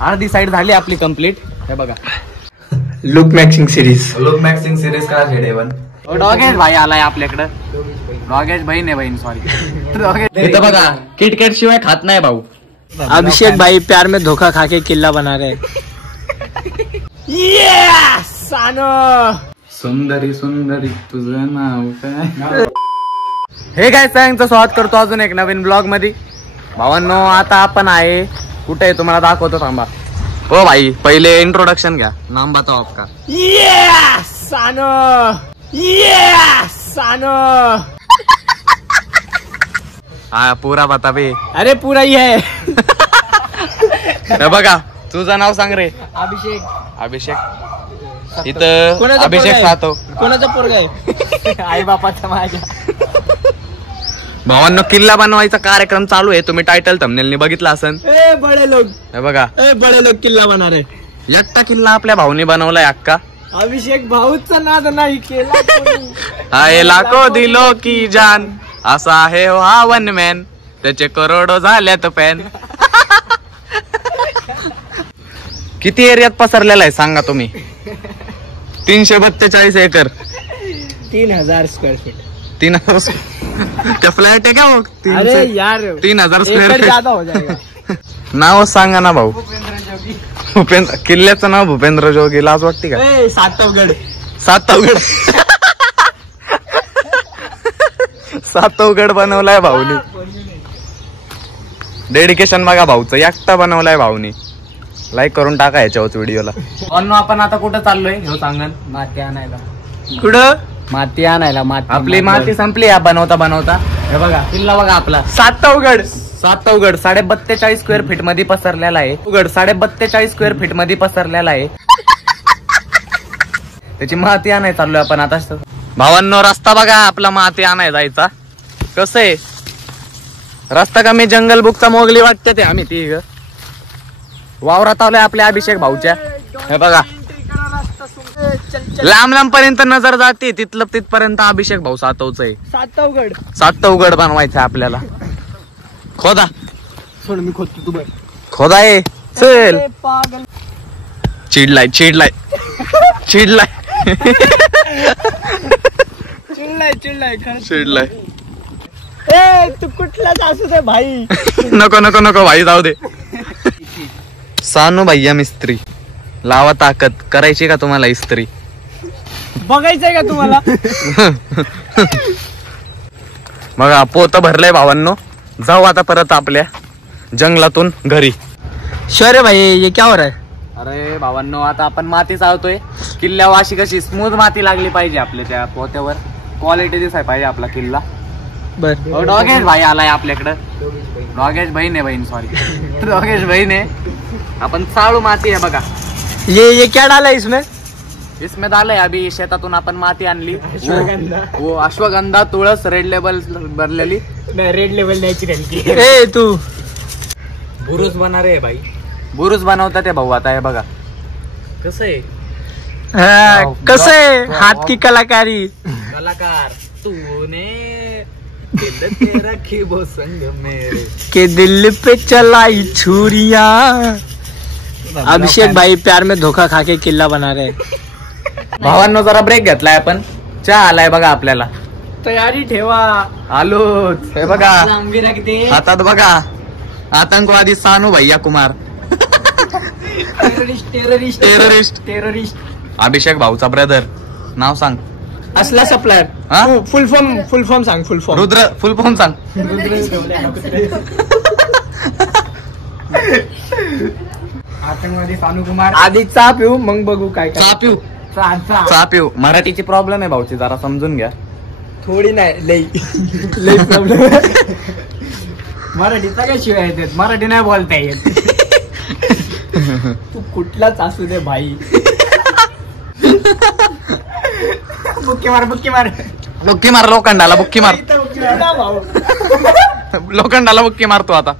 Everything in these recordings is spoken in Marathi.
अर्धी साईड झाली आपली कंप्लीट. हे बघा लुक मॅक्सिंग सिरीज का शेडेवन. डॉगेश भाई आलाय आपल्याकडं. डॉगेश बहीण आहे, बहीण सॉरी. इथं बघा किटकॅट शिवाय खात नाही भाऊ. अभिषेक भाई प्यार में धोखा खा के किल्ला बना रहे. सुंदरी सुंदरी तुझं नाव काय. हे काय सांगचं स्वागत करतो अजून एक नवीन ब्लॉग मध्ये. भावांनो आता आपण आहे कुठे आहे तुम्हाला दाखवतो थांबा. हो भाई पहिले इंट्रोडक्शन घ्या. नाम बताओ आपका. हाँ पूरा बता बे. अरे पूरा ही है. बघा तुझं नाव सांग रे. अभिषेक. अभिषेक. इथं अभिषेक सातो. कोणाचा पोरगा आहे. आई बापाचा माझ्या. भावांनो किल्ला बनवायचा कार्यक्रम चालू आहे. तुम्ही टायटल थंबनेलने बघितला असन. बडे लोग. हे बघा बडे लोग किल्ला बना रहे. एकटा किल्ला आपल्या भाऊने बनवलाय अक्का. अभिषेक भाऊचा नाद नाही केला. आहे लाखो दिलो की जान असा आहे हा वन मॅन. त्याचे करोडो झाल्यात फॅन. किती एरियात पसरलेला आहे सांगा तुम्ही. 342 एकर. 3000 square feet. 3000 क्या फ्लॅट आहे का मग. अरे यार 3000 स्क्वेअर फीट ज्यादा हो जाएगा. नाव सांगा ना भाऊ. भूपेंद्र. किल्ल्याचं नाव भूपेंद्र जोगी. लाज वाटते का. सातवगड. सातवगड. सातवगड बनवलाय भाऊनी. डेडिकेशन बघा भाऊचं. एकटा बनवलाय भाऊनी. लाईक करून टाका याच्यावर व्हिडिओला. आपण आता कुठं चाललोय हे सांगन. माती आणायला. कुठं माती आणायला. माती आपली माती संपली या बनवता बनवता. हे बघा किल्ला बघा आपला. सातवगड. सातवगड 42.5 स्क्वेअर फीट मध्ये पसरलेला आहे. उघड 42.5 स्क्वेअर फीट मध्ये पसरलेला आहे. त्याची माती आणाय चाललोय आपण आता. भावांनो रस्ता बघा आपला माती आणाय जायचा. कसं आहे रस्ता कमी जंगल बुकचा मोगली वाटते ते. आम्ही ती वावरात आलोय आपल्या अभिषेक भाऊच्या. हे बघा लांब लांब पर्यंत नजर जाते. तिथपर्यंत अभिषेक भाऊ सातवच आहे. सातवगड. सातवगड बनवायचं आपल्याला. खोदा. सोड मी खोदतो तू. खोदा आहे. चल. पागल. चिडलाय चिडलाय चिडलाय चिडलाय चिडलाय. तू कुठलाच असू दे भाई. नको नको नको भाई जाऊ दे. सानू भैया मिस्त्री. लावा ताकद. करायची का तुम्हाला इस्त्री. बघायचंय का तुम्हाला. बघा पोत भरलंय भावांनो. जाऊ आता परत आपल्या जंगलातून घरी. शौर्य भाई ये क्या हो रहा है. अरे भावांनो आता आपण माती चालतोय. किल्ल्यावर अशी कशी स्मूथ माती लागली पाहिजे आपल्या त्या पोत्यावर. क्वालिटी दिसाय पाहिजे आपला किल्ला. बर. डॉगेश भाई आलाय आपल्याकडं. डॉगेश बहीण आहे, बहीण सॉरी. डॉगेश बहीण आहे. आपण चालू माती आहे बघा. ये क्या डाला इसमें. इसमें डालय अभी शेतातून आपण माती आणली. वो अश्वगंधा तुळस रेड लेबल भरलेली. रेड लेवल नॅचरल. तू बुरुज बना रे भाई. बुरुज बनवतात ते भाऊ आता. हे बघा कसं आहे. कसं आहे हात की कलाकारी. कलाकार तूने दिल रखी वो संग मेरे के दिल पे चलाई छुरिया. अभिषेक भाई प्यार में धोखा खा के किल्ला बना रहे. भावांनो जरा ब्रेक घेतलाय आपण. चहा आलाय बघा आपल्याला. तयारी ठेवा. आलोच. हे बघा हातात बघा आतंकवादी सानू भैया कुमार. टेररिस्ट. टेररिस्ट. अभिषेक भाऊचा ब्रदर. नाव सांग. असला सप्लायर. फुल फॉर्म सांग. फुल फॉर्म. रुद्र. फुल फॉर्म सांग. आतंकवादी सानू कुमार. आधी चहा पिऊ मग बघू काय काय. चहा पिऊ. मराठीची प्रॉब्लेम आहे भाऊची जरा समजून घ्या. थोडी नाही लई प्रॉब्लेम. मराठीचा काय शिवाय येतात. मराठी नाही बोलता येत. तू कुठलाच असू दे भाई. बुक्की मार. बुक्की मार. लोखंडाला बुक्की मार. लोखंडाला बुक्की मारतो आता.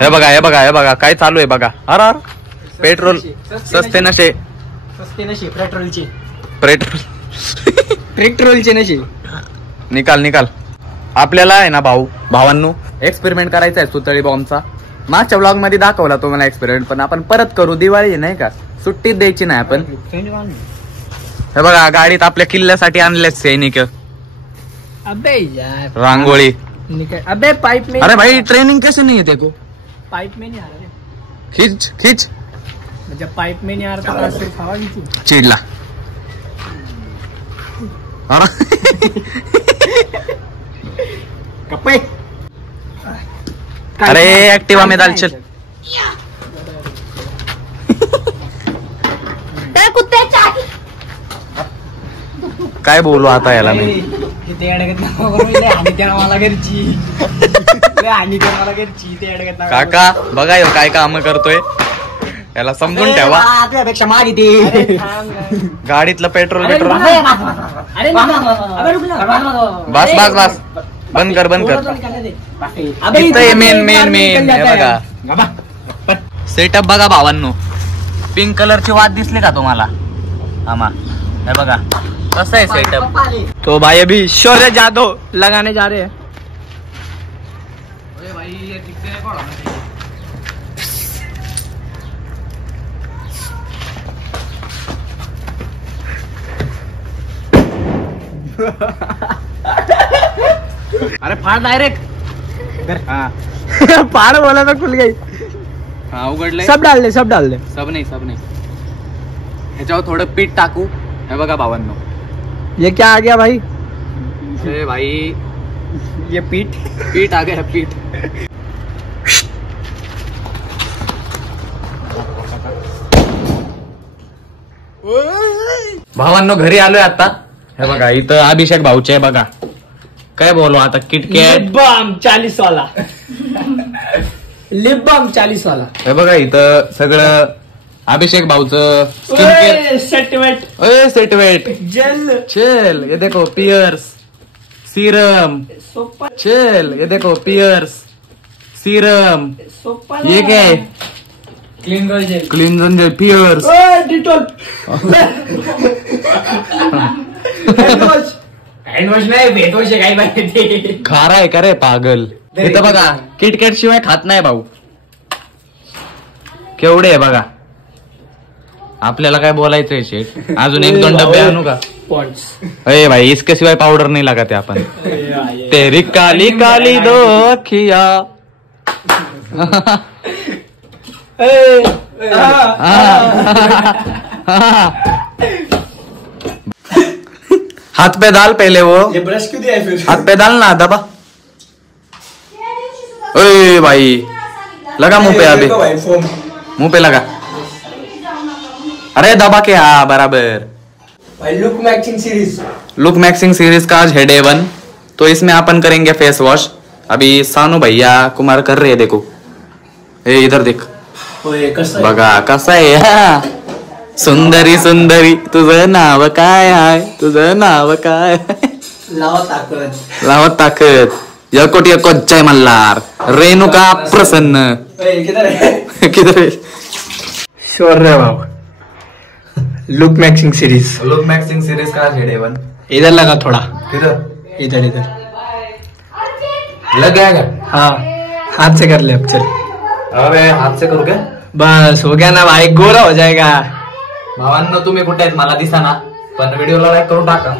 हे बघा काय चालू आहे बघा. अरे पेट्रोल सस्ते नशे. पेट्रोलचे नशे. निकाल. आपल्याला आहे ना भावांनो एक्सपेरिमेंट करायचा आहे सुतळी बॉम्बचा. मागच्या ब्लॉग मध्ये दाखवला तुम्हाला एक्सपेरिमेंट, पण आपण परत करू. दिवाळी नाही का, सुट्टीत द्यायची नाही आपण. हे बघा गाडीत आपल्या किल्ल्यासाठी आणलेच सैनिक. अबे यार रांगोळी. अबे पाइप में. अरे भाई ट्रेनिंग कैसे नहीं है देखो. पाइप में नहीं आ रहा. खींच खींच. जब पाइप में नहीं आ रहा था सिर्फ हवा की थी. चिडला. कपे. अरे एक्टिवा में डाल चल. काय बोलू आता याला मी. काका बघा ह्यो काय काम करतोय, याला समजून ठेवा. आपल्यापेक्षा माहिती गाडीतलं पेट्रोल बस बस बस बंद कर बंद कर. मेन मेन मेन हे बघा सेटअप बघा भावांनो. पिंक कलरची वाद दिसली का तुम्हाला. आमा हे बघा कसं आहे सेटअप. तो भाई अभी शौर्य जादव लगाने जा रहे हैं. अरे फाड़ डायरेक्ट. फाड़ बोला तो खुल गई. हा उघडलंय. सब डाल दे सब डाल दे. सब नाही. ह्याच्यावर थोडं पीठ टाकू. हे बघा भावांनो. ये क्या आ गया भाई. अरे भाई ये पीठ आ गया पीठ. भावांनो घरी आलोय आता. हे बघा इथं अभिषेक भाऊचे आहे बघा. काय बोलू आता. किटकॅट लिप बाम 40 वाला. लिप बाम 40 वाला. हे बघा इथं सगळं अभिषेक भाऊचं स्किन केअर. Setwet gel. चल ये देखो पियर्स सीरम. चल ये देखो पियर्स सीरम. ये काय clean gel Pears. Dettol. Handwash नाही भेटवॉश काय माहिती. खारा आहे का रे पागल. इथं बघा किटकॅट शिवाय खात नाही भाऊ. केवढे आहे बघा. आपल्याला काय बोलायचंय शेट. अजून 1-2 डबे आणू का. अरे भाई इसके सिवाय पावडर नहीं लगाते अपन. तेरी काली काली दो अखिया. हाथ पे डाल पहले वो. ये ब्रश क्यों दिया है फिर. हाथ पे डाल ना दबा. ओए भाई लगा मुंह पे. अभी मुंह पे लगा. अरे दबा के. हाँ बराबर. लुक मैक्सिंग सीरीज का आज है डे 1. तो इसमें अपन करेंगे फेस वॉश. अभी सानू भैया कुमार कर रहे हैं. देखो ए इधर देख बघा कसा आहे. हा सुंदरी सुंदरी तुझं नाव काय आहे. तुझं नाव काय. लावत ताकद. यकोट जय मल्हार. रेणुका प्रसन्न. किधर है शौर्य भाव. लुक मैक्सिंग सीरीज का आज है डे 1. इधर लगा थोड़ा. किधर इधर लग गया क्या. हाँ हाथ से कर ले अब. चल अरे हाथ से करू क्या. बस हो गया ना भाई. गोरा हो जाएगा. भावांनो तुम्ही कुठे आहेत मला दिसा ना, पण व्हिडिओला लाईक करून टाका.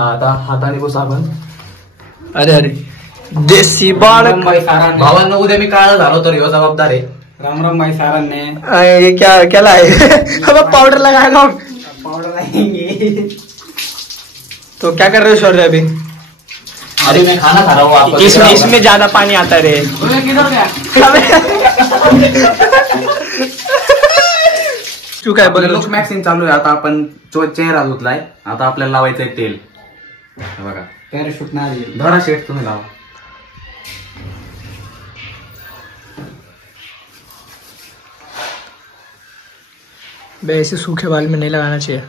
आता हाताने पुसा आपण. अरे देसी बाळ. भावांनो उद्या मी काळा झालो तर ह्यो जबाबदार आहे. राम राम भाई सारन ने. ये क्या लाए. अब पाउडर लगाएगा. पाउडर लगाएंगे. तो क्या कर रहे हो शौर्य अभी. अरे मैं खाना खा रहा हूँ. इसमें ज्यादा पानी आता रे. किधर गया. तू काय बोल. लुक मॅक्सिंग चालू आहे. आता आपण चेहरा धुतलाय. आता आपल्याला लावायचं आहे तेल. बघा पॅराशूट नाही. धरा शेट तुम्ही लावा. ऐसे सूखे बाल में नहीं लगाना चाहिए.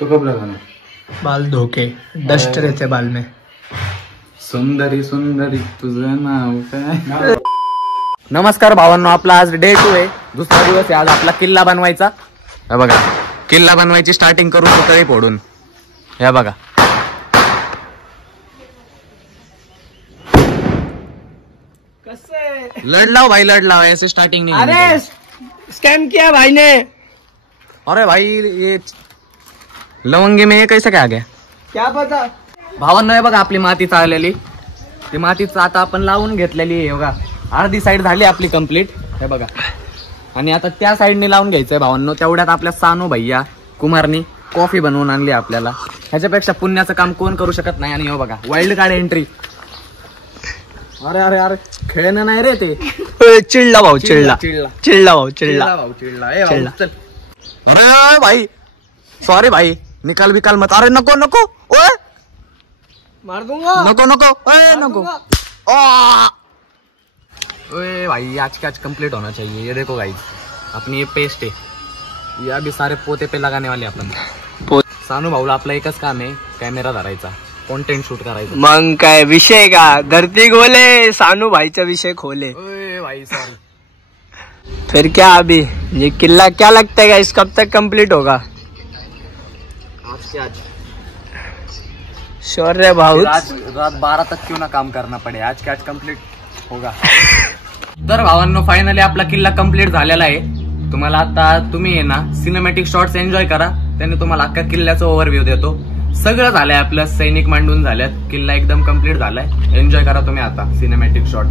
तो कब लगाना. बाल धो के डस्ट रहते बाल में. सुंदरी सुंदरी तुझं नाव काय. नमस्कार भावांनो. आपला आज डे 2 आहे. दुसरा दिवस आहे आज आपला किल्ला बनवायचा. हे बघा किल्ला बनवायची स्टार्टिंग करून पुतळी फोडून. हे बघा कसं लड़ लाओ भाई, लड़ लाओ, ऐसे स्टार्टिंग नहीं। अरे स्कैम किया भाई ने। अरे भाई ये लवंगी में ये कैसे काय गया क्या पता। भावांनो, हे बघा आपली माती चाललेली, ती मातीच आता आपण लावून घेतलेली आहे बघा. अर्धी साईड झाली आपली कंप्लीट, हे बघा. आणि आता त्या साईडने लावून घ्यायचंय भावांनो. तेवढ्यात आपल्या सानू भैया कुमारनी कॉफी बनवून आणली आपल्याला. ह्याच्यापेक्षा पुण्याचं काम कोण करू शकत नाही. आणि हे बघा वाईल्ड कार्ड एंट्री. अरे अरे अरे खेळणं नाही रे ते. चिडला भाऊ, चिडला चिडला चिडला भाऊ, चिडला भाऊ, चिडला. ए भाऊ, चल. अरे भाई सॉरी भाई, निकाल बिकाल मत. अरे नको नको, ओए मार दूंगा. नको नको, ओए नको. ओए भाई आज के आज कंप्लीट होना चाहिए. ये देखो गाइस, अपनी ये पेस्ट है, ये अभी सारे पोते पे लगाने वाले आपण. सानू भाऊला आपला एकच काम आहे, कॅमेरा धरायचा, कॉन्टेंट शूट करायचं. मग काय विषय का, धरती गोले सानू भाईचा विषय खोले. ओए भाई सॉरी. फिर क्या अभी ये किला क्या लगता है गाइस, कब तक कंप्लीट होगा? आज के आज श्योर रे भाऊ. आज रात 12 तक क्यों ना काम करना पड़े, आज के आज कंप्लीट होगा. तर भावांनो फायनली आपला किल्ला कंप्लीट झालेला आहे. तुम्हाला आता तुम्ही आहे ना सिनेमॅटिक शॉट्स एन्जॉय करा, त्याने तुम्हाला अख्ख्या किल्ल्याचा ओव्हरव्ह्यू देतो. सगळं झालंय आपलं, सैनिक मांडून झाल्यात, किल्ला एकदम कंप्लीट झालाय. एन्जॉय करा तुम्ही आता सिनेमॅटिक शॉट.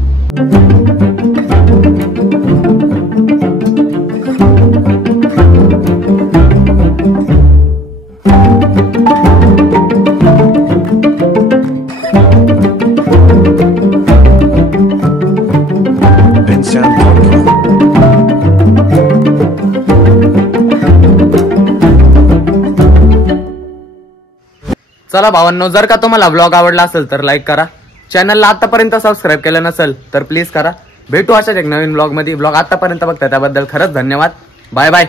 चला भावांनो, जर का तुम्हाला ब्लॉग आवडला असेल तर लाईक करा. चॅनलला आतापर्यंत सबस्क्राईब केलं नसेल तर प्लीज करा. भेटू अशाच एक नवीन ब्लॉग मध्ये. ब्लॉग आतापर्यंत बघता त्याबद्दल खरंच धन्यवाद. Bye bye.